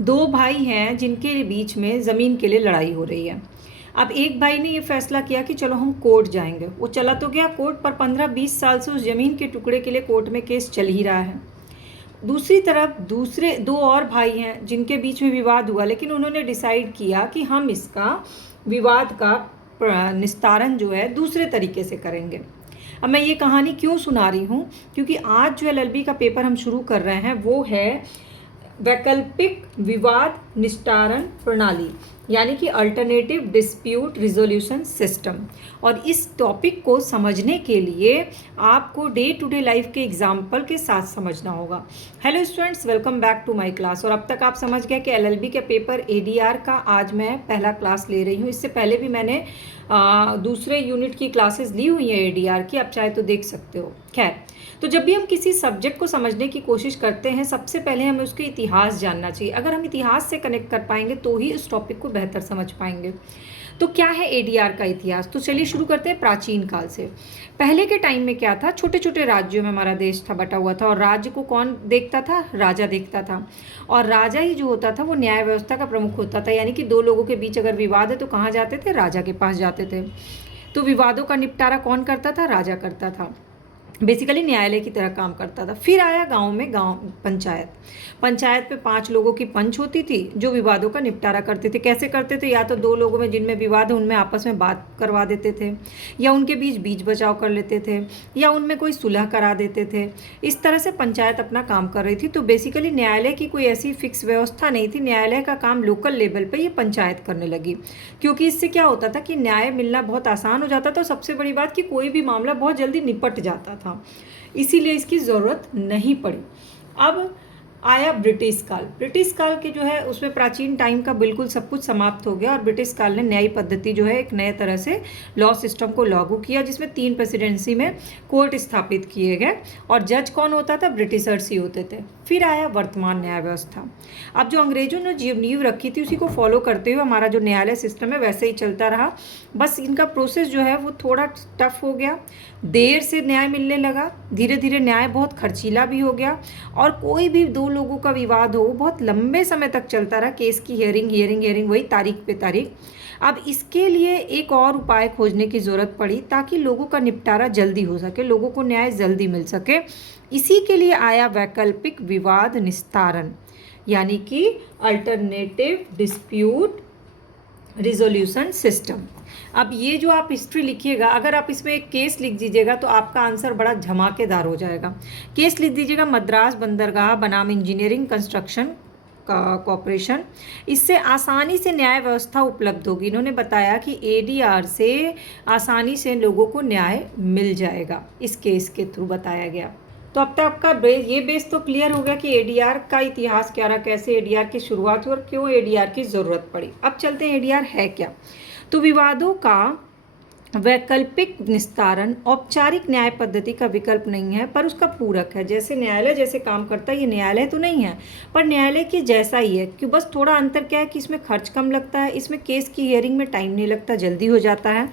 दो भाई हैं जिनके बीच में ज़मीन के लिए लड़ाई हो रही है। अब एक भाई ने ये फैसला किया कि चलो हम कोर्ट जाएंगे। वो चला तो गया कोर्ट, पर 15-20 साल से उस ज़मीन के टुकड़े के लिए कोर्ट में केस चल ही रहा है। दूसरी तरफ दूसरे दो और भाई हैं जिनके बीच में विवाद हुआ, लेकिन उन्होंने डिसाइड किया कि हम इसका विवाद का निस्तारण जो है दूसरे तरीके से करेंगे। अब मैं ये कहानी क्यों सुना रही हूँ, क्योंकि आज जो एलएलबी का पेपर हम शुरू कर रहे हैं वो है वैकल्पिक विवाद निस्तारण प्रणाली, यानी कि अल्टरनेटिव डिस्प्यूट रिजोल्यूशन सिस्टम। और इस टॉपिक को समझने के लिए आपको डे टू डे लाइफ के एग्जाम्पल के साथ समझना होगा। Hello students, welcome back to my class. और अब तक आप समझ गए कि एलएलबी के पेपर एडीआर का आज मैं पहला क्लास ले रही हूँ। इससे पहले भी मैंने दूसरे यूनिट की क्लासेस ली हुई हैं एडीआर की, आप चाहे तो देख सकते हो। खैर, तो जब भी हम किसी सब्जेक्ट को समझने की कोशिश करते हैं, सबसे पहले हमें उसके इतिहास जानना चाहिए। अगर हम इतिहास से कनेक्ट कर पाएंगे तो ही उस टॉपिक को बेहतर समझ पाएंगे। तो क्या है एडीआर का इतिहास? तो चलिए शुरू करते हैं प्राचीन काल से। पहले के टाइम में क्या था, छोटे छोटे राज्यों में हमारा देश था, बटा हुआ था। और राज्य को कौन देखता था? राजा देखता था। और राजा ही जो होता था वो न्याय व्यवस्था का प्रमुख होता था, यानी कि दो लोगों के बीच अगर विवाद है तो कहाँ जाते थे? राजा के पास जाते थे। तो विवादों का निपटारा कौन करता था? राजा करता था। बेसिकली न्यायालय की तरह काम करता था। फिर आया गांव में पंचायत। पंचायत पे 5 लोगों की पंच होती थी जो विवादों का निपटारा करते थे। कैसे करते थे? या तो दो लोगों में जिनमें विवाद है उनमें आपस में बात करवा देते थे, या उनके बीच बीच बचाव कर लेते थे, या उनमें कोई सुलह करा देते थे। इस तरह से पंचायत अपना काम कर रही थी। तो बेसिकली न्यायालय की कोई ऐसी फिक्स व्यवस्था नहीं थी। न्यायालय का काम लोकल लेवल पर ये पंचायत करने लगी, क्योंकि इससे क्या होता था कि न्याय मिलना बहुत आसान हो जाता था। सबसे बड़ी बात कि कोई भी मामला बहुत जल्दी निपट जाता था, इसीलिए इसकी ज़रूरत नहीं पड़ी। अब आया ब्रिटिश काल। ब्रिटिश काल के जो है उसमें प्राचीन टाइम का बिल्कुल सब कुछ समाप्त हो गया और ब्रिटिश काल ने न्यायिक पद्धति जो है एक नए तरह से लॉ सिस्टम को लागू किया, जिसमें 3 प्रेसिडेंसी में कोर्ट स्थापित किए गए और जज कौन होता था? ब्रिटिशर्स ही होते थे। फिर आया वर्तमान न्याय व्यवस्था। अब जो अंग्रेजों ने नींव रखी थी उसी को फॉलो करते हुए हमारा जो न्यायालय सिस्टम है वैसे ही चलता रहा। बस इनका प्रोसेस जो है वो थोड़ा टफ हो गया, देर से न्याय मिलने लगा, धीरे धीरे न्याय बहुत खर्चीला भी हो गया, और कोई भी दो लोगों का विवाद हो बहुत लंबे समय तक चलता रहा। केस की हियरिंग वही तारीख पे तारीख। अब इसके लिए एक और उपाय खोजने की ज़रूरत पड़ी ताकि लोगों का निपटारा जल्दी हो सके, लोगों को न्याय जल्दी मिल सके। इसी के लिए आया वैकल्पिक विवाद निस्तारण, यानी कि अल्टरनेटिव डिस्प्यूट रिजोल्यूशन सिस्टम। अब ये जो आप हिस्ट्री लिखिएगा, अगर आप इसमें एक केस लिख दीजिएगा तो आपका आंसर बड़ा धमाकेदार हो जाएगा। केस लिख दीजिएगा मद्रास बंदरगाह बनाम इंजीनियरिंग कंस्ट्रक्शन कॉरपोरेशन। इससे आसानी से न्याय व्यवस्था उपलब्ध होगी। इन्होंने बताया कि एडीआर से आसानी से लोगों को न्याय मिल जाएगा, इस केस के थ्रू बताया गया। तो अब तक आपका ये बेस तो क्लियर हो गया कि एडीआर का इतिहास क्या रहा, कैसे एडीआर की शुरुआत हुई और क्यों एडीआर की ज़रूरत पड़ी। अब चलते हैं एडीआर है क्या। तो विवादों का वैकल्पिक निस्तारण औपचारिक न्याय पद्धति का विकल्प नहीं है, पर उसका पूरक है। जैसे न्यायालय जैसे काम करता है, ये न्यायालय तो नहीं है पर न्यायालय के जैसा ही है, कि बस थोड़ा अंतर क्या है कि इसमें खर्च कम लगता है, इसमें केस की हियरिंग में टाइम नहीं लगता, जल्दी हो जाता है।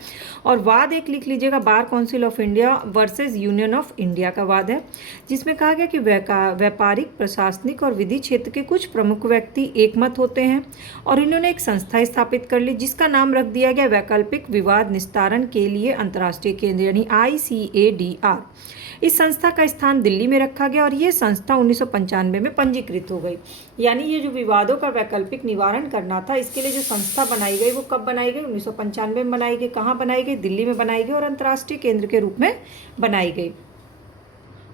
और वाद एक लिख लीजिएगा, bar council of India versus union of India का वाद है, जिसमें कहा गया कि व्यापारिक, प्रशासनिक और विधि क्षेत्र के कुछ प्रमुख व्यक्ति एकमत होते हैं और इन्होंने एक संस्था स्थापित कर ली जिसका नाम रख दिया गया वैकल्पिक विवाद निस्तारण के लिए अंतर्राष्ट्रीय केंद्र, यानी ICADR। इस संस्था का स्थान दिल्ली में रखा गया और ये संस्था 1995 में पंजीकृत हो गई। यानी ये जो विवादों का वैकल्पिक निवारण करना था, इसके लिए जो संस्था बनाई गई वो कब बनाई गई? 1995 में बनाई गई। कहाँ बनाई गई? दिल्ली में बनाई गई और अंतर्राष्ट्रीय केंद्र के रूप में बनाई गई।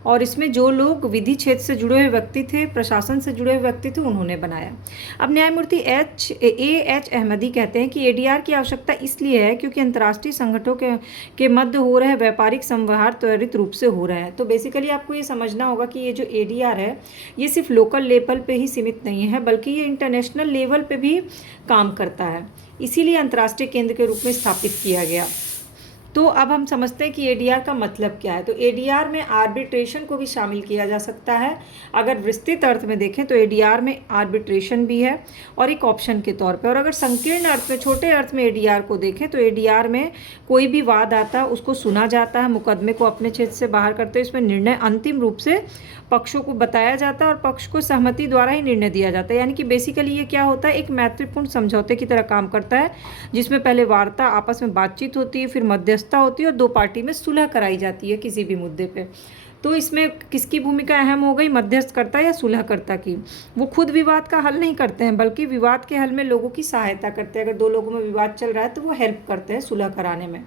और इसमें जो लोग विधि क्षेत्र से जुड़े हुए व्यक्ति थे, प्रशासन से जुड़े हुए व्यक्ति थे, उन्होंने बनाया। अब न्यायमूर्ति एच अहमदी कहते हैं कि एडीआर की आवश्यकता इसलिए है क्योंकि अंतर्राष्ट्रीय संगठनों के मध्य हो रहे व्यापारिक संवहार त्वरित रूप से हो रहा है। तो बेसिकली आपको ये समझना होगा कि ये जो एडीआर है ये सिर्फ लोकल लेवल पे ही सीमित नहीं है, बल्कि ये इंटरनेशनल लेवल पे भी काम करता है। इसीलिए अंतर्राष्ट्रीय केंद्र के रूप में स्थापित किया गया। तो अब हम समझते हैं कि एडीआर का मतलब क्या है। तो एडीआर में आर्बिट्रेशन को भी शामिल किया जा सकता है। अगर विस्तृत अर्थ में देखें तो एडीआर में आर्बिट्रेशन भी है और एक ऑप्शन के तौर पे। और अगर संकीर्ण अर्थ में, छोटे अर्थ में एडीआर को देखें तो एडीआर में कोई भी वाद आता है उसको सुना जाता है, मुकदमे को अपने क्षेत्र से बाहर करते हुए इसमें निर्णय अंतिम रूप से पक्षों को बताया जाता है और पक्ष को सहमति द्वारा ही निर्णय दिया जाता है। यानी कि बेसिकली ये क्या होता है, एक मैत्रीपूर्ण समझौते की तरह काम करता है, जिसमें पहले वार्ता, आपस में बातचीत होती है, फिर मध्यस्थता होती है और दो पार्टी में सुलह कराई जाती है किसी भी मुद्दे पे। तो इसमें किसकी भूमिका अहम हो गई, मध्यस्थकर्ता या सुलहकर्ता की। वो खुद विवाद का हल नहीं करते हैं, बल्कि विवाद के हल में लोगों की सहायता करते हैं। अगर दो लोगों में विवाद चल रहा है तो वो हेल्प करते हैं सुलह कराने में।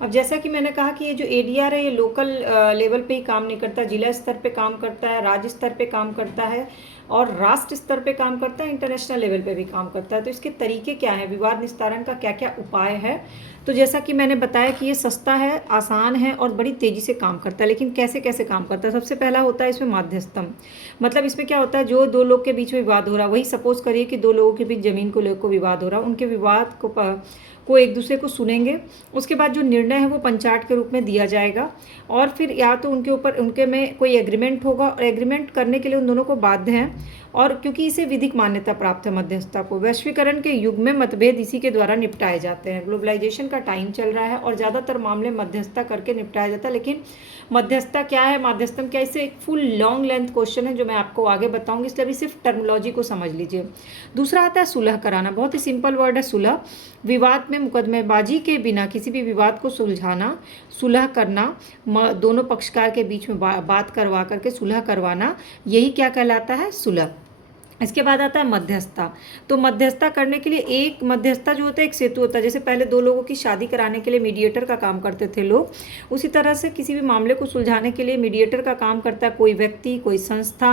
अब जैसा कि मैंने कहा कि ये जो एडीआर है ये लोकल लेवल पे ही काम नहीं करता, जिला स्तर पे काम करता है, राज्य स्तर पे काम करता है और राष्ट्र स्तर पे काम करता है, इंटरनेशनल लेवल पे भी काम करता है। तो इसके तरीके क्या है, विवाद निस्तारण का क्या क्या उपाय है। तो जैसा कि मैंने बताया कि ये सस्ता है, आसान है और बड़ी तेज़ी से काम करता है। लेकिन कैसे कैसे काम करता है, सबसे पहला होता है इसमें माध्यस्थम। मतलब इसमें क्या होता है, जो दो लोग के बीच में विवाद हो रहा है, वही सपोज करिए कि दो लोगों के बीच ज़मीन को लेकर विवाद हो रहा है, उनके विवाद को एक दूसरे को सुनेंगे। उसके बाद जो निर्णय है वो पंचाट के रूप में दिया जाएगा और फिर या तो उनके ऊपर उनके में कोई एग्रीमेंट होगा और एग्रीमेंट करने के लिए उन दोनों को बाध्य हैं। और क्योंकि इसे विधिक मान्यता प्राप्त है मध्यस्थता को, वैश्वीकरण के युग में मतभेद इसी के द्वारा निपटाए जाते हैं। ग्लोबलाइजेशन का टाइम चल रहा है और ज़्यादातर मामले मध्यस्थता करके निपटाया जाता है। लेकिन मध्यस्थता क्या है, माध्यस्थम क्या है, इससे एक फुल लॉन्ग लेंथ क्वेश्चन है जो मैं आपको आगे बताऊंगी, इसलिए अभी सिर्फ टर्मिनोलॉजी को समझ लीजिए। दूसरा आता है सुलह कराना। बहुत ही सिंपल वर्ड है सुलह। विवाद में मुकदमेबाजी के बिना किसी भी विवाद को सुलझाना, सुलह करना, दोनों पक्षकार के बीच में बात करवा करके सुलह करवाना, यही क्या कहलाता है, सुलह। इसके बाद आता है मध्यस्थता। तो मध्यस्थता करने के लिए एक मध्यस्थता जो होता है एक सेतु होता है। जैसे पहले दो लोगों की शादी कराने के लिए मीडिएटर का काम करते थे लोग, उसी तरह से किसी भी मामले को सुलझाने के लिए मीडिएटर का काम करता है कोई व्यक्ति, कोई संस्था,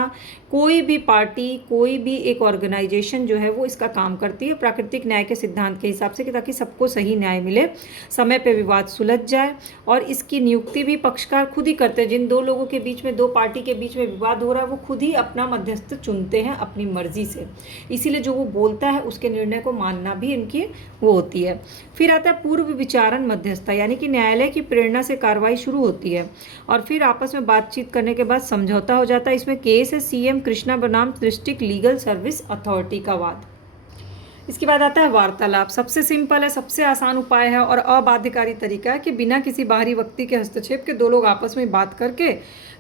कोई भी पार्टी, कोई भी एक ऑर्गेनाइजेशन जो है वो इसका काम करती है प्राकृतिक न्याय के सिद्धांत के हिसाब से, कि ताकि सबको सही न्याय मिले, समय पे विवाद सुलझ जाए। और इसकी नियुक्ति भी पक्षकार खुद ही करते हैं। जिन दो लोगों के बीच में, दो पार्टी के बीच में विवाद हो रहा है, वो खुद ही अपना मध्यस्थ चुनते हैं अपनी मर्जी से। इसीलिए जो वो बोलता है उसके निर्णय को मानना भी इनकी वो होती है। फिर आता है पूर्व विचारण मध्यस्थता, यानी कि न्यायालय की प्रेरणा से कार्रवाई शुरू होती है और फिर आपस में बातचीत करने के बाद समझौता हो जाता है। इसमें केस है सीएम कृष्णा बनाम डिस्ट्रिक्ट लीगल सर्विस अथॉरिटी का वाद। इसके बाद आता है वार्तालाप। सबसे सिंपल है, सबसे आसान उपाय है और अबाध्यकारी तरीका है कि बिना किसी बाहरी व्यक्ति के हस्तक्षेप के दो लोग आपस में बात करके,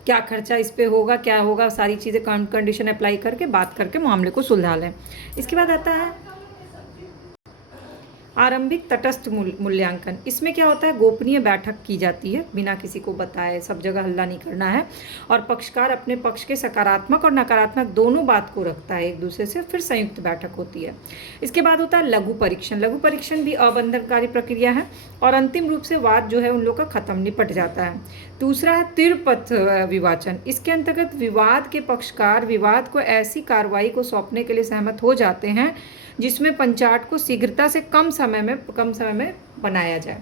क्या खर्चा इस पे होगा, क्या होगा, सारी चीज़ें कंडीशन अप्लाई करके बात करके मामले को सुलझा लें। इसके बाद आता है आरंभिक तटस्थ मूल्यांकन। इसमें क्या होता है, गोपनीय बैठक की जाती है बिना किसी को बताए, सब जगह हल्ला नहीं करना है और पक्षकार अपने पक्ष के सकारात्मक और नकारात्मक दोनों बात को रखता है एक दूसरे से, फिर संयुक्त बैठक होती है। इसके बाद होता है लघु परीक्षण। लघु परीक्षण भी अबंधनकारी प्रक्रिया है और अंतिम रूप से वाद जो है उन लोग का खत्म, निपट जाता है। दूसरा है तिरपथ विवाचन। इसके अंतर्गत विवाद के पक्षकार विवाद को ऐसी कार्रवाई को सौंपने के लिए सहमत हो जाते हैं जिसमें पंचाट को शीघ्रता से कम समय में बनाया जाए।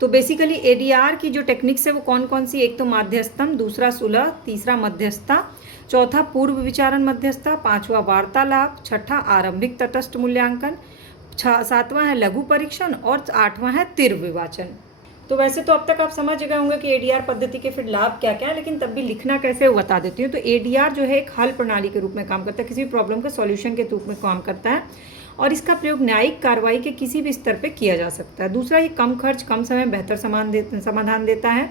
तो बेसिकली एडीआर की जो टेक्निक्स है वो कौन कौन सी, एक तो माध्यस्थम, दूसरा सुलह, तीसरा मध्यस्थता, चौथा पूर्व विचारण मध्यस्थता, पांचवा वार्तालाप, छठा आरंभिक तटस्थ मूल्यांकन, सातवां है लघु परीक्षण और आठवां है तिर विवाचन। तो वैसे तो अब तक आप समझ गए होंगे कि एडीआर पद्धति के फिर लाभ क्या क्या है, लेकिन तब भी लिखना कैसे वो बता देती हूँ। तो एडीआर जो है एक हल प्रणाली के रूप में काम करता है, किसी भी प्रॉब्लम के सॉल्यूशन के रूप में काम करता है और इसका प्रयोग न्यायिक कार्रवाई के किसी भी स्तर पे किया जा सकता है। दूसरा, ये कम खर्च, कम समय, बेहतर समाधान देता है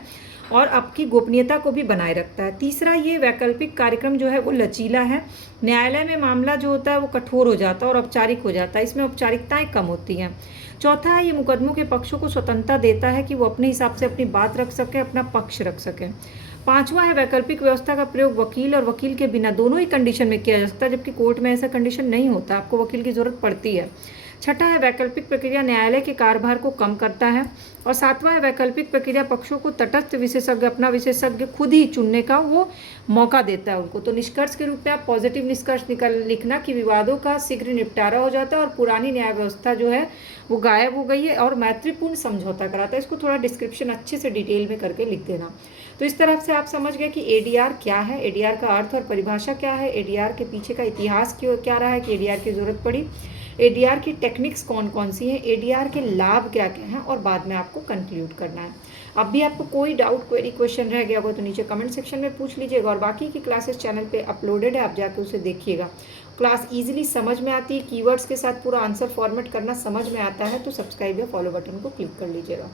और आपकी गोपनीयता को भी बनाए रखता है। तीसरा, ये वैकल्पिक कार्यक्रम जो है वो लचीला है। न्यायालय में मामला जो होता है वो कठोर हो जाता है और औपचारिक हो जाता है, इसमें औपचारिकताएं कम होती हैं। चौथा है, ये मुकदमों के पक्षों को स्वतंत्रता देता है कि वो अपने हिसाब से अपनी बात रख सकें, अपना पक्ष रख सकें। पांचवा है, वैकल्पिक व्यवस्था का प्रयोग वकील और वकील के बिना दोनों ही कंडीशन में किया जा सकता है, जबकि कोर्ट में ऐसा कंडीशन नहीं होता, आपको वकील की ज़रूरत पड़ती है। छठा है, वैकल्पिक प्रक्रिया न्यायालय के कार्यभार को कम करता है और सातवां है, वैकल्पिक प्रक्रिया पक्षों को तटस्थ विशेषज्ञ, अपना विशेषज्ञ खुद ही चुनने का वो मौका देता है उनको। तो निष्कर्ष के रूप में आप पॉजिटिव निष्कर्ष लिखना कि विवादों का शीघ्र निपटारा हो जाता है और पुरानी न्याय व्यवस्था जो है वो गायब हो गई है और मैत्रीपूर्ण समझौता कराता है। इसको थोड़ा डिस्क्रिप्शन अच्छे से डिटेल में करके लिख देना। तो इस तरह से आप समझ गए कि एडीआर क्या है, एडीआर का अर्थ और परिभाषा क्या है, एडीआर के पीछे का इतिहास क्या रहा है कि एडीआर की ज़रूरत पड़ी, एडीआर की टेक्निक्स कौन कौन सी हैं, एडीआर के लाभ क्या क्या हैं और बाद में आपको कंक्लूड करना है। अब भी आपको कोई डाउट, क्वेरी, क्वेश्चन रह गया हो तो नीचे कमेंट सेक्शन में पूछ लीजिएगा और बाकी की क्लासेस चैनल पे अपलोडेड है, आप जाकर उसे देखिएगा। क्लास इजीली समझ में आती है, कीवर्ड्स के साथ पूरा आंसर फॉर्मेट करना समझ में आता है, तो सब्सक्राइब या फॉलो बटन को क्लिक कर लीजिएगा।